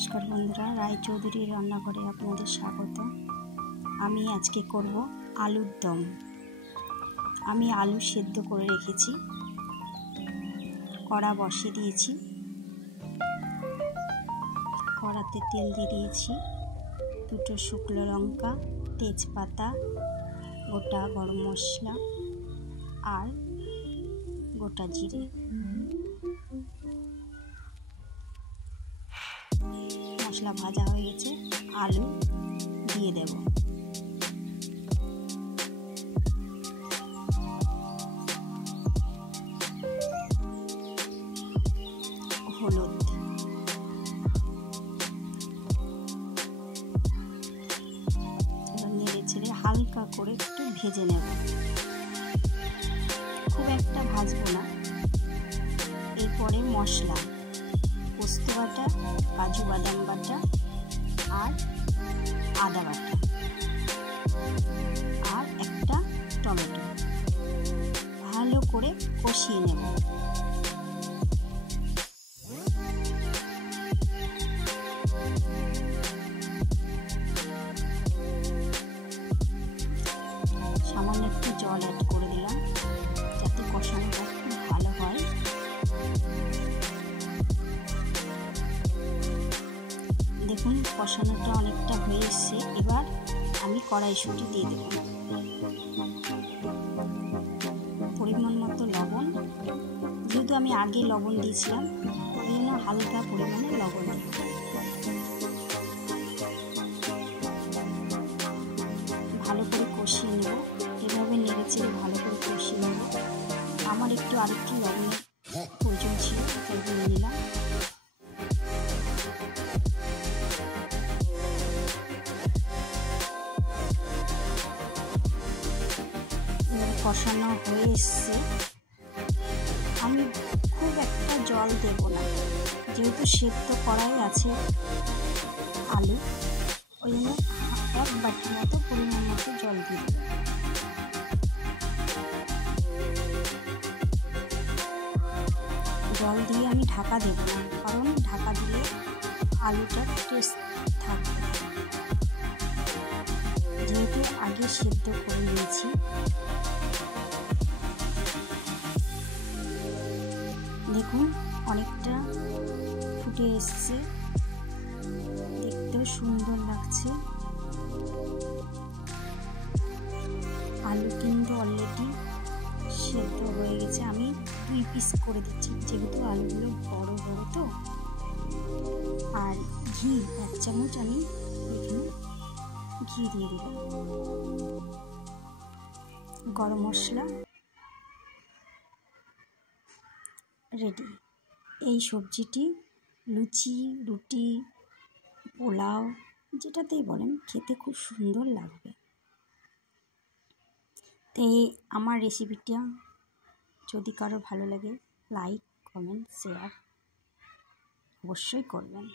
नमस्कार बंधुरा रायचौधुरी रान्नाघरे आपनादेर स्वागत। आमी आजके करब आलुर दम। आमी आलू सेদ্ধ करे रेखेछि, कड़ा बसिए दिएछि, कड़ाते तेल दिए दिएछि, दुटो शुकनो लंका, तेजपाता, गोटा गरम मसला और गोटा जिरे। मसला भाजा हो गेছে, आलू दिए देव। हलुद, नेড়ে ছেড়ে হালকা করে একটু ভেজে নেব, খুব একটা ভাজবো না। এরপরে মশলা, পোস্ত বাটা, কাজু বাদাম বাটা আর আদা বাটা আর একটা টমেটো ভালো করে কষিয়ে নেব। সামান্য একটু জল অ্যাড করে দিলাম যাতে কষানোটা খুব ভালো হয়। দেখুন কষানোটা অনেকটা হয়ে এসছে। এবার আমি কড়াইশুঁটি দিয়ে দেব, পরিমাণ মতো লবণ, যেহেতু আমি আগে লবণ দিয়েছিলাম ওই জন্য হালকা পরিমাণে লবণ দেব। ভালো করে কষিয়ে নেব, এভাবে নেড়ে চেড়ে ভালো করে কষিয়ে নেব। আমার একটু আরেকটু লবণের প্রয়োজন ছিল, তাই দিয়ে নিলাম। কষানো হয়ে এসছে, আমি খুব একটা জল দেব না, যেহেতু সেদ্ধ করাই আছে আলু, ওই জন্য এক বাটি মতো পরিমাণ মতো জল দিয়ে দেব। জল দিয়ে আমি ঢাকা দেব না, কারণ ঢাকা দিলে আলুটার টেস্ট থাকবে, যেহেতু আগে সেদ্ধ করে নিয়েছি। দেখুন অনেকটা ফুটে এসছে, দেখতেও সুন্দর লাগছে। আলু কিন্তু অলরেডি সেদ্ধ হয়ে গেছে। আমি 2 পিস করে দিচ্ছি, যেহেতু আলুগুলো বড় বড় তো। আর ঘি 1 চামচ আমি এখানে ঘি দিয়ে দিলাম। গরম মশলা রেডি। এই সবজিটি লুচি, রুটি, পোলাও যেটাতেই বলেন খেতে খুব সুন্দর লাগবে। তো আমার রেসিপিটা যদি কারো ভালো লাগে লাইক, কমেন্ট, শেয়ার অবশ্যই করবেন।